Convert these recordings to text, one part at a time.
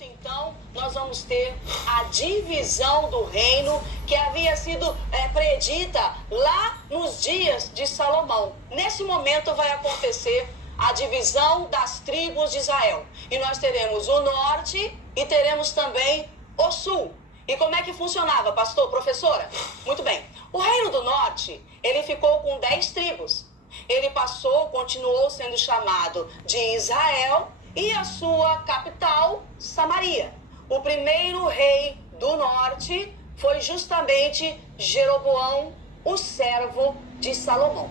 Então, nós vamos ter a divisão do reino que havia sido predita lá nos dias de Salomão. Nesse momento vai acontecer a divisão das tribos de Israel. E nós teremos o norte e teremos também o sul. E como é que funcionava, pastor, professora? Muito bem. O reino do norte, ele ficou com 10 tribos. Ele continuou sendo chamado de Israel e a sua capital, Samaria. O primeiro rei do norte foi justamente Jeroboão, o servo de Salomão.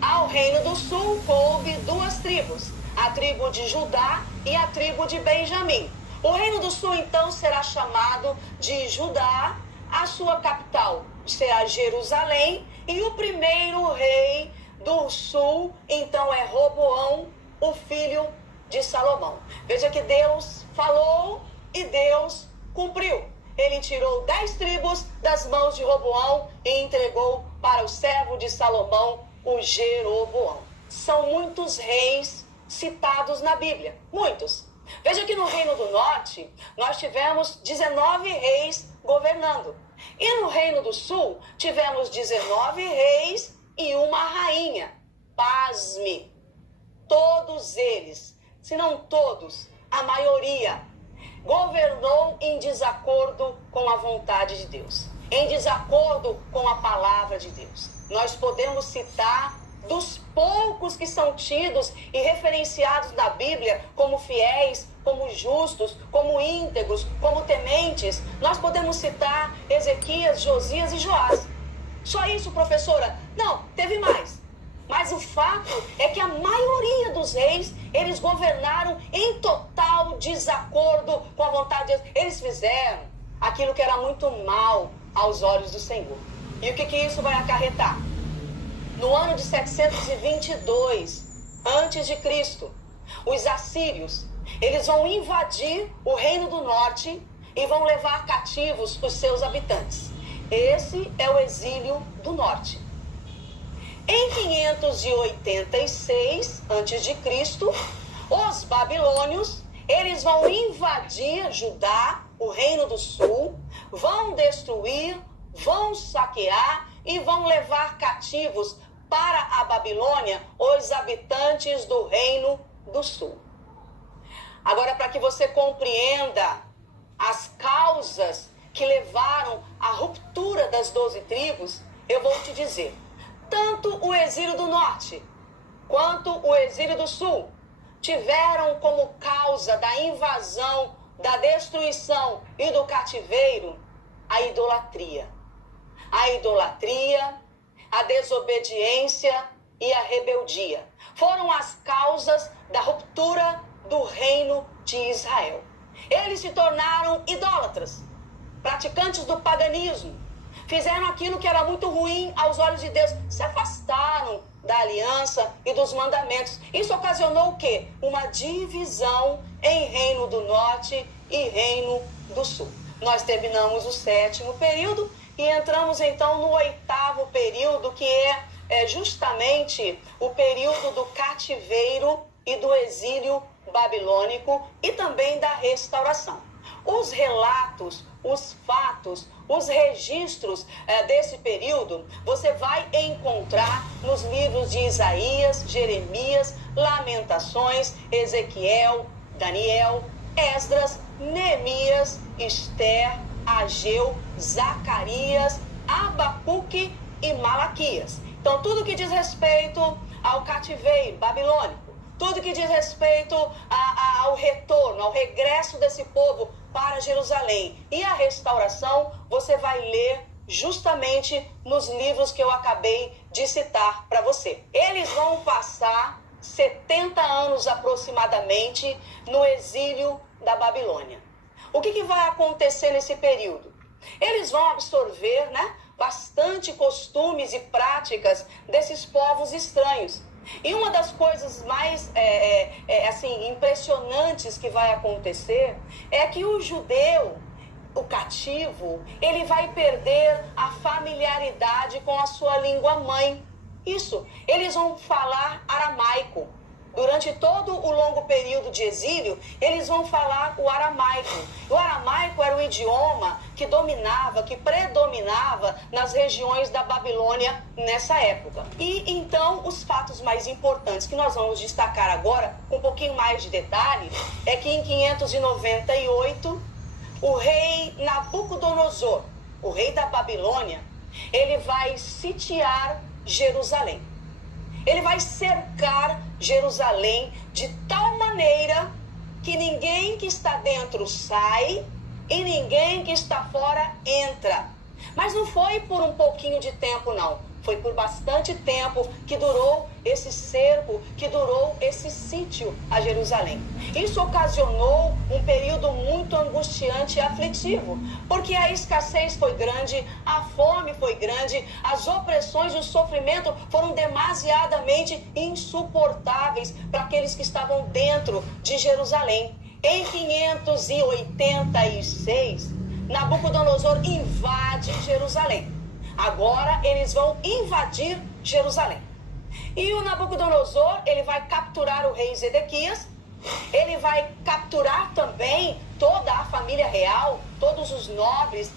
Ao reino do sul coube 2 tribos, a tribo de Judá e a tribo de Benjamim. O reino do sul, então, será chamado de Judá, a sua capital será Jerusalém, e o primeiro rei do sul, então, é Roboão, o filho de Salomão. Veja que Deus falou e Deus cumpriu. Ele tirou 10 tribos das mãos de Roboão e entregou para o servo de Salomão, o Jeroboão. São muitos reis citados na Bíblia, muitos. Veja que no Reino do Norte, nós tivemos 19 reis governando. E no Reino do Sul, tivemos 19 reis e uma rainha. Pasme, todos eles, se não todos, a maioria, governou em desacordo com a vontade de Deus, em desacordo com a palavra de Deus. Nós podemos citar dos poucos que são tidos e referenciados na Bíblia como fiéis, como justos, como íntegros, como tementes. Nós podemos citar Ezequias, Josias e Joás. Só isso, professora? Não, teve mais. Mas o fato é que a maioria dos reis, eles governaram em total desacordo com a vontade de Deus. Eles fizeram aquilo que era muito mal aos olhos do Senhor. E o que isso vai acarretar? No ano de 722 a.C., os assírios, eles vão invadir o reino do norte e vão levar cativos os seus habitantes. Esse é o exílio do norte. Em 586 a.C., os babilônios, eles vão invadir Judá, o reino do sul, vão destruir, vão saquear e vão levar cativos para a Babilônia os habitantes do reino do sul. Agora, para que você compreenda as causas que levaram à ruptura das 12 tribos, eu vou te dizer. Tanto o exílio do norte quanto o exílio do sul tiveram como causa da invasão, da destruição e do cativeiro a idolatria. A idolatria, a desobediência e a rebeldia foram as causas da ruptura do reino de Israel. Eles se tornaram idólatras, praticantes do paganismo, fizeram aquilo que era muito ruim aos olhos de Deus, se afastaram da aliança e dos mandamentos. Isso ocasionou o quê? Uma divisão em reino do norte e reino do sul. Nós terminamos o 7º período e entramos então no 8º período, que é justamente o período do cativeiro e do exílio babilônico e também da restauração. Os relatos, os fatos, os registros desse período, você vai encontrar nos livros de Isaías, Jeremias, Lamentações, Ezequiel, Daniel, Esdras, Neemias, Ester, Ageu, Zacarias, Abacuque e Malaquias. Então, tudo que diz respeito ao cativeiro babilônico, tudo que diz respeito ao retorno, ao regresso desse povo para Jerusalém e a restauração, você vai ler justamente nos livros que eu acabei de citar para você. Eles vão passar 70 anos aproximadamente no exílio da Babilônia. O que vai acontecer nesse período? Eles vão absorver, bastante costumes e práticas desses povos estranhos. E uma das coisas mais impressionantes que vai acontecer é que o judeu, o cativo, ele vai perder a familiaridade com a sua língua mãe. Isso, eles vão falar aramaico. durante todo o longo período de exílio, eles vão falar o aramaico. O aramaico era o idioma que dominava, que predominava nas regiões da Babilônia nessa época. E então, os fatos mais importantes que nós vamos destacar agora, com um pouquinho mais de detalhe, é que em 598, o rei Nabucodonosor, o rei da Babilônia, ele vai sitiar Jerusalém. Ele vai cercar Jerusalém de tal maneira que ninguém que está dentro sai e ninguém que está fora entra. Mas não foi por um pouquinho de tempo, não. Foi por bastante tempo que durou esse cerco, que durou esse sítio a Jerusalém. Isso ocasionou um período muito angustiante e aflitivo, porque a escassez foi grande, a fome foi grande, as opressões e o sofrimento foram demasiadamente insuportáveis para aqueles que estavam dentro de Jerusalém. Em 586, Nabucodonosor invade Jerusalém. Agora eles vão invadir Jerusalém. E o Nabucodonosor, ele vai capturar o rei Zedequias, ele vai capturar também toda a família real, todos os nobres,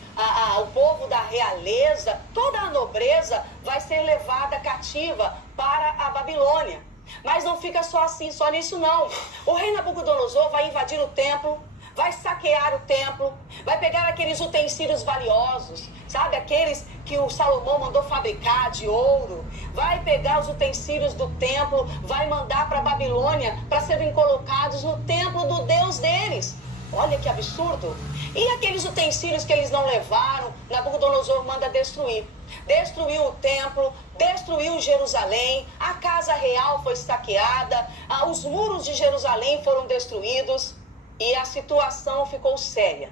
o povo da realeza, toda a nobreza vai ser levada cativa para a Babilônia. Mas não fica só assim, só nisso não. O rei Nabucodonosor vai invadir o templo, vai saquear o templo, vai pegar aqueles utensílios valiosos, sabe? Aqueles que o Salomão mandou fabricar de ouro. Vai pegar os utensílios do templo, vai mandar para a Babilônia para serem colocados no templo do Deus deles. Olha que absurdo. E aqueles utensílios que eles não levaram, Nabucodonosor manda destruir. Destruiu o templo, destruiu Jerusalém, a casa real foi saqueada, os muros de Jerusalém foram destruídos. E a situação ficou séria.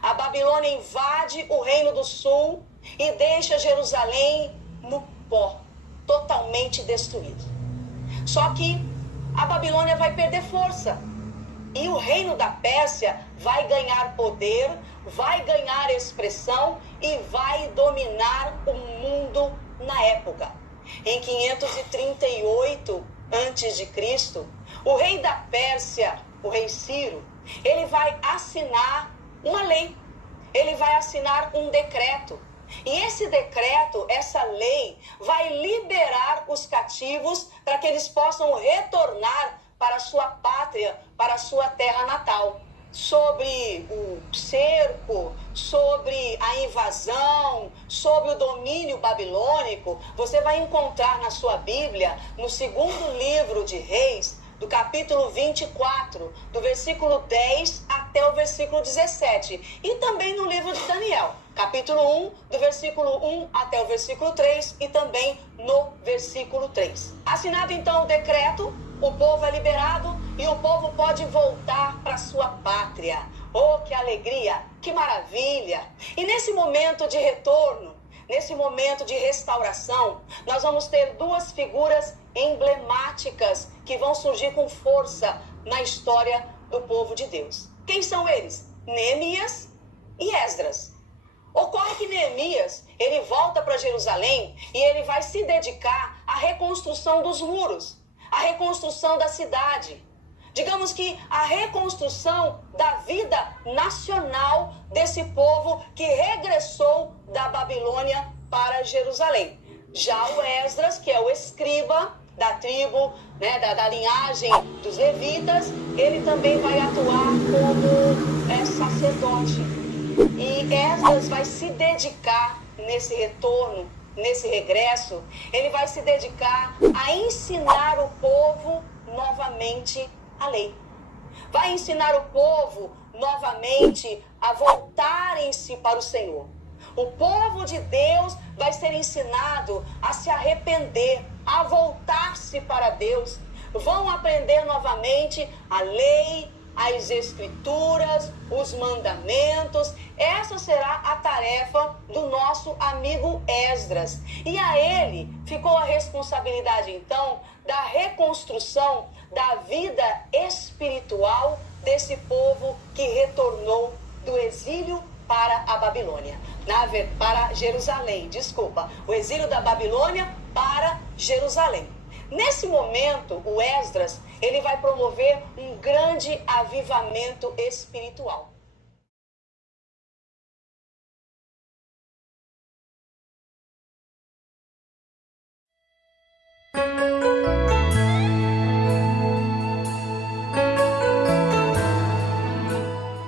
A Babilônia invade o Reino do Sul e deixa Jerusalém no pó, totalmente destruído. Só que a Babilônia vai perder força. E o reino da Pérsia vai ganhar poder, vai ganhar expressão e vai dominar o mundo na época. Em 538 a.C., o rei da Pérsia, o rei Ciro, ele vai assinar uma lei, ele vai assinar um decreto. E esse decreto, essa lei, vai liberar os cativos para que eles possam retornar para a sua pátria, para a sua terra natal. Sobre o cerco, sobre a invasão, sobre o domínio babilônico, você vai encontrar na sua Bíblia, no segundo livro de Reis, do capítulo 24, do versículo 10 até o versículo 17. E também no livro de Daniel, capítulo 1, do versículo 1 até o versículo 3 e também no versículo 3. Assinado então o decreto, o povo é liberado e o povo pode voltar para sua pátria. Oh, que alegria, que maravilha! E nesse momento de retorno, nesse momento de restauração, nós vamos ter duas figuras emblemáticas que vão surgir com força na história do povo de Deus. Quem são eles? Neemias e Esdras. Ocorre que Neemias, ele volta para Jerusalém e ele vai se dedicar à reconstrução dos muros, à reconstrução da cidade. Digamos que a reconstrução da vida nacional desse povo que regressou da Babilônia para Jerusalém. Já o Esdras, que é o escriba da tribo, da linhagem dos levitas, ele também vai atuar como sacerdote. E Esdras vai se dedicar nesse retorno, nesse regresso, ele vai se dedicar a ensinar o povo novamente a lei. Vai ensinar o povo novamente a voltarem-se para o Senhor. O povo de Deus vai ser ensinado a se arrepender, a voltar-se para Deus. Vão aprender novamente a lei, as escrituras, os mandamentos. Essa será a tarefa do nosso amigo Esdras. E a ele ficou a responsabilidade, então, da reconstrução da vida espiritual desse povo que retornou do exílio para a Babilônia. Para Jerusalém, desculpa. O exílio da Babilônia para Jerusalém. Nesse momento, o Esdras, ele vai promover um grande avivamento espiritual.